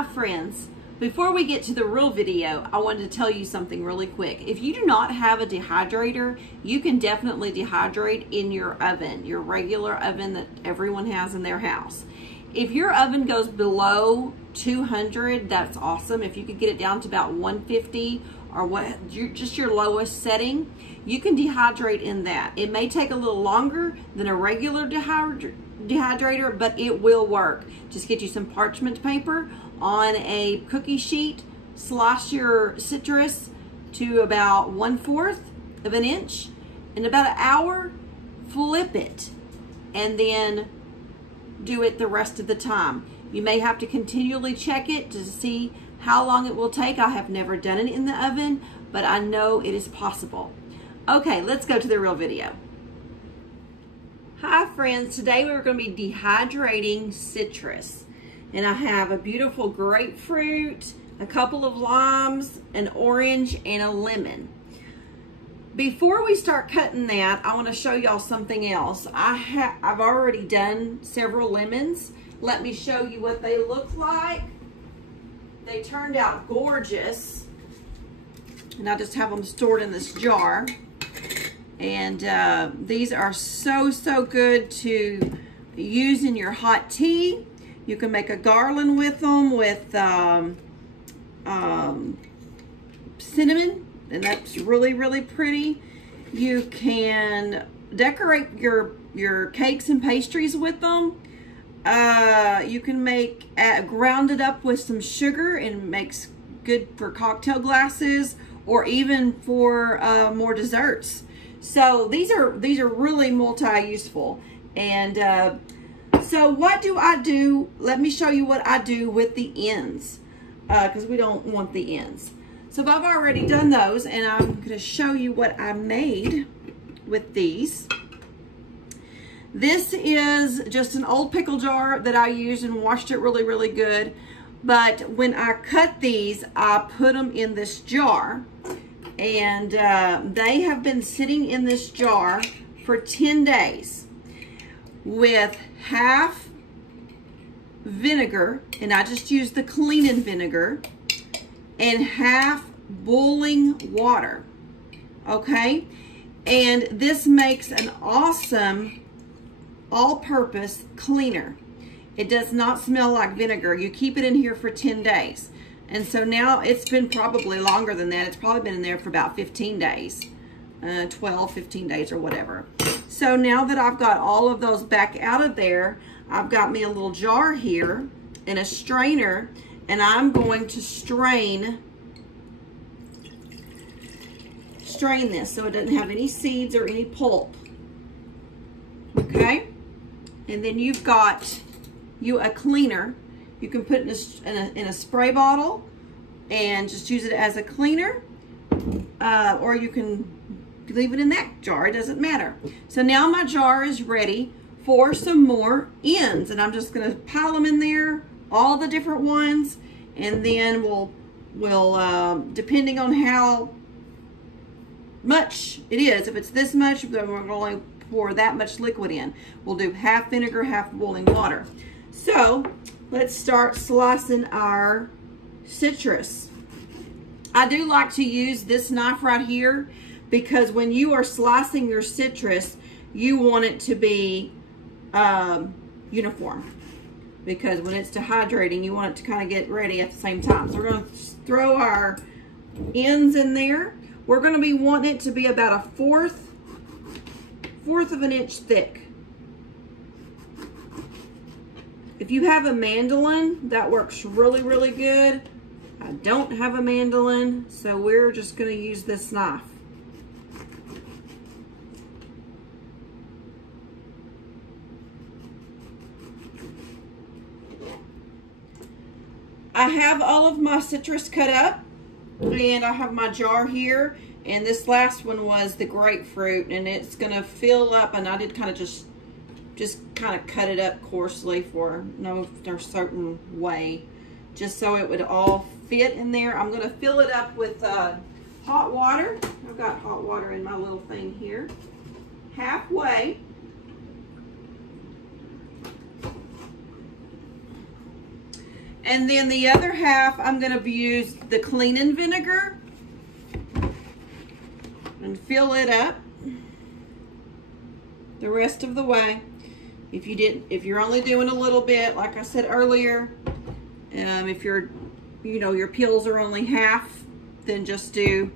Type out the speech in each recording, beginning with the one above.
Hi friends, before we get to the real video, I wanted to tell you something really quick. If you do not have a dehydrator, you can definitely dehydrate in your oven, your regular oven that everyone has in their house. If your oven goes below 200, that's awesome. If you could get it down to about 150 or just your lowest setting, you can dehydrate in that. It may take a little longer than a regular dehydrator, but it will work. Just get you some parchment paper on a cookie sheet, slice your citrus to about 1/4 of an inch. In about an hour, flip it, and then do it the rest of the time. You may have to continually check it to see how long it will take. I have never done it in the oven, but I know it is possible. Okay, let's go to the real video. Hi friends, today we're going to be dehydrating citrus. And I have a beautiful grapefruit, a couple of limes, an orange, and a lemon. Before we start cutting that, I want to show y'all something else. I've already done several lemons. Let me show you what they look like. They turned out gorgeous. And I just have them stored in this jar. And these are so good to use in your hot tea. You can make a garland with them with cinnamon, and that's really pretty. You can decorate your cakes and pastries with them. You can make ground it up with some sugar, and it makes good for cocktail glasses or even for more desserts. So these are really multi-useful. And so what do I do? Let me show you what I do with the ends, because we don't want the ends. So I've already done those, and I'm going to show you what I made with these. This is just an old pickle jar that I used and washed it really good. But when I cut these, I put them in this jar, and they have been sitting in this jar for 10 days with half vinegar, and I just used the cleaning vinegar, and half boiling water. Okay, and this makes an awesome all-purpose cleaner. It does not smell like vinegar. You keep it in here for 10 days. And so now it's been probably longer than that. It's probably been in there for about 15 days, 12, 15 days or whatever. So now that I've got all of those back out of there, I've got me a little jar here and a strainer, and I'm going to strain this so it doesn't have any seeds or any pulp. Okay? And then you've got a cleaner. You can put it in a spray bottle and just use it as a cleaner, or you can leave it in that jar. It doesn't matter. So now my jar is ready for some more ends, and I'm just going to pile them in there, all the different ones, and then we'll depending on how much it is. If it's this much, then we're going to pour that much liquid in. We'll do half vinegar, half boiling water. So let's start slicing our citrus. I do like to use this knife right here, because when you are slicing your citrus, you want it to be uniform, because when it's dehydrating, you want it to kind of get ready at the same time. So we're going to throw our ends in there. We're going to be wanting it to be about a fourth of an inch thick. If you have a mandolin, that works really good. I don't have a mandolin, so we're just going to use this knife. I have all of my citrus cut up, and I have my jar here, and this last one was the grapefruit, and it's going to fill up, and I did kind of just kind of cut it up coarsely for no certain way, just so it would all fit in there. I'm going to fill it up with hot water. I've got hot water in my little thing here. Halfway. And then the other half, I'm going to use the cleaning vinegar and fill it up the rest of the way. If you're only doing a little bit, like I said earlier, if your peels are only half, then you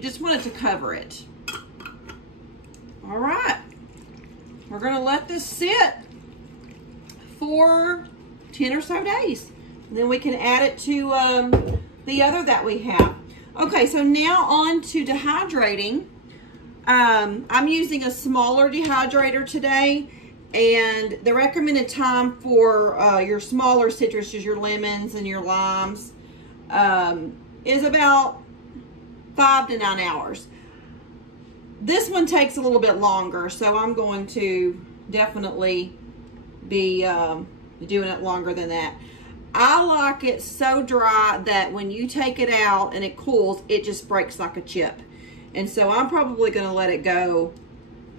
just want it to cover it. All right, we're gonna let this sit for 10 or so days. And then we can add it to the other that we have. Okay, so now on to dehydrating. I'm using a smaller dehydrator today, and the recommended time for your smaller citruses, your lemons and your limes, is about 5 to 9 hours. This one takes a little bit longer, so I'm going to definitely be doing it longer than that. I like it so dry that when you take it out and it cools, it just breaks like a chip. And so I'm probably going to let it go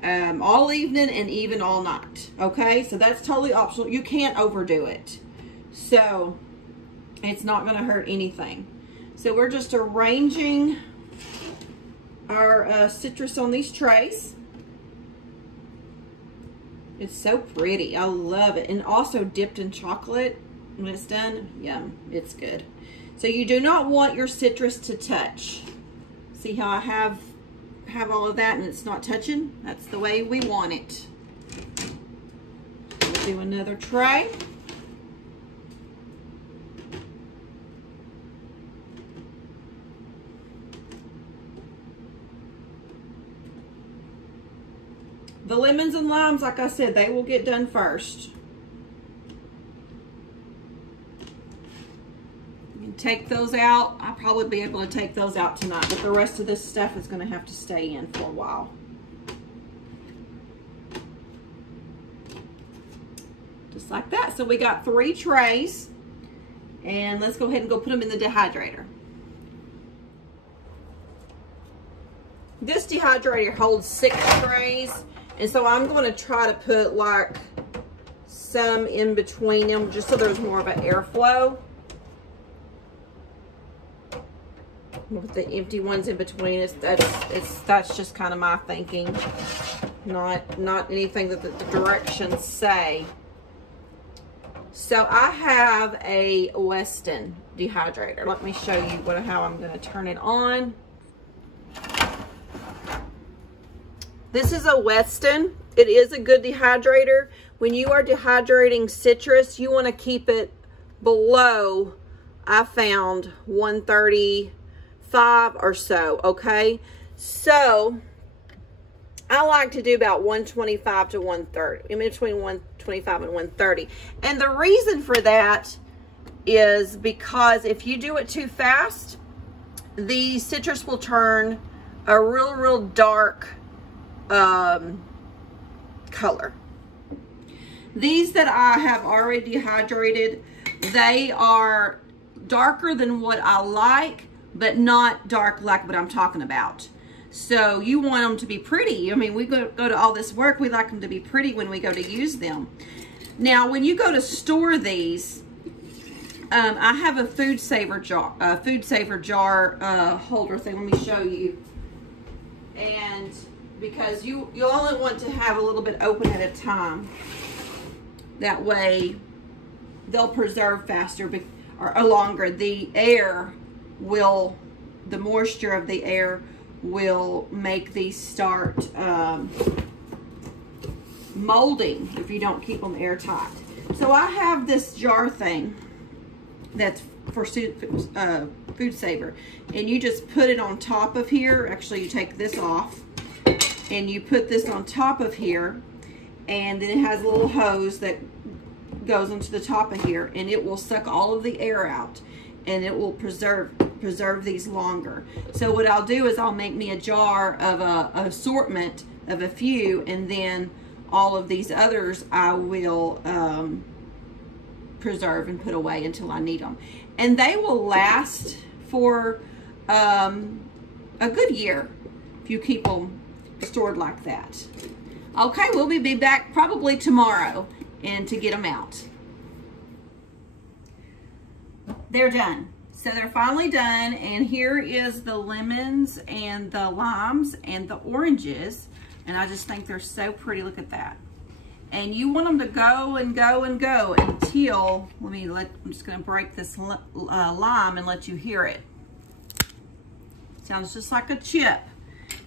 all evening and even all night. Okay, so that's totally optional. You can't overdo it, so it's not going to hurt anything. So we're just arranging our citrus on these trays. It's so pretty. I love it. And also dipped in chocolate when it's done. Yum, it's good. So you do not want your citrus to touch. See how I have all of that and it's not touching? That's the way we want it. We'll do another tray. The lemons and limes, like I said, they will get done first. You can take those out. I'll probably be able to take those out tonight, but the rest of this stuff is going to have to stay in for a while. Just like that. So we got 3 trays, and let's go ahead and go put them in the dehydrator. This dehydrator holds 6 trays. And so I'm going to try to put like some in between them just so there's more of an airflow. With the empty ones in between, that's just kind of my thinking, not anything that the directions say. So I have a Weston dehydrator. Let me show you how I'm going to turn it on. This is a Weston. It is a good dehydrator. When you are dehydrating citrus, you want to keep it below, I found, 135 or so, okay? So, I like to do about 125 to 130, in between 125 and 130. And the reason for that is because if you do it too fast, the citrus will turn a real dark color. These that I have already dehydrated, they are darker than what I like, but not dark like what I'm talking about. So you want them to be pretty. I mean, we go to all this work, we like them to be pretty when we go to use them. Now, when you go to store these, I have a food saver jar holder thing. Let me show you. And because you only want to have a little bit open at a time. That way they'll preserve faster or longer. The moisture of the air will make these start molding if you don't keep them airtight. So I have this jar thing that's for food saver, and you just put it on top of here. Actually, you take this off and you put this on top of here, and then it has a little hose that goes onto the top of here, and it will suck all of the air out, and it will preserve these longer. So what I'll do is I'll make me a jar of an assortment of a few, and then all of these others I will preserve and put away until I need them. And they will last for a good year if you keep them stored like that. Okay, we'll be back probably tomorrow and to get them out. they're done. So they're finally done, and here is the lemons and the limes and the oranges, and I just think they're so pretty. Look at that. And you want them to go and go and go until, I'm just gonna break this lime and let you hear it. Sounds just like a chip,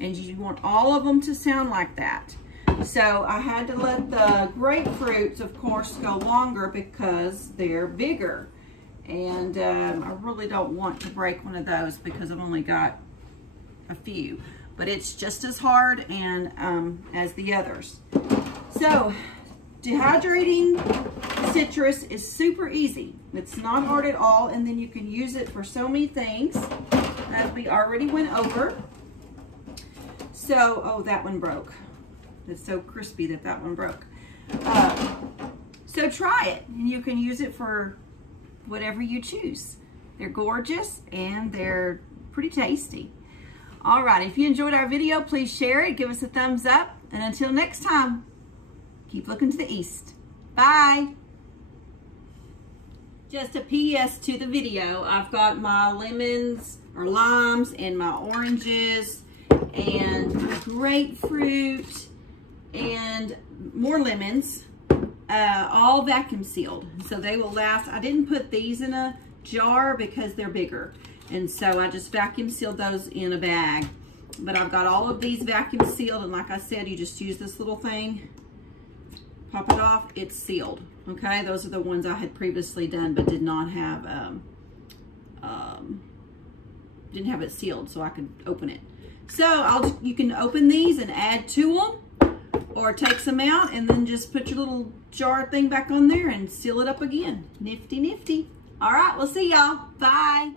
and you want all of them to sound like that. So I had to let the grapefruits, of course, go longer because they're bigger. And I really don't want to break one of those because I've only got a few. But it's just as hard and as the others. So, dehydrating citrus is super easy. It's not hard at all, and then you can use it for so many things, as we already went over. So, oh, that one broke. It's so crispy that one broke. So try it, and you can use it for whatever you choose. They're gorgeous, and they're pretty tasty. All right, if you enjoyed our video, please share it, give us a thumbs up, and until next time, keep looking to the east. Bye. Just a PS to the video. I've got my lemons or limes and my oranges and my grapefruit and more lemons, all vacuum sealed. So they will last. I didn't put these in a jar because they're bigger. And so I just vacuum sealed those in a bag. But I've got all of these vacuum sealed, and like I said, you just use this little thing, pop it off, it's sealed. Okay, those are the ones I had previously done but did not have didn't have it sealed so I could open it. So you can open these and add to them, or take some out and then just put your little jar thing back on there and seal it up again. Nifty, nifty. All right, we'll see y'all. Bye.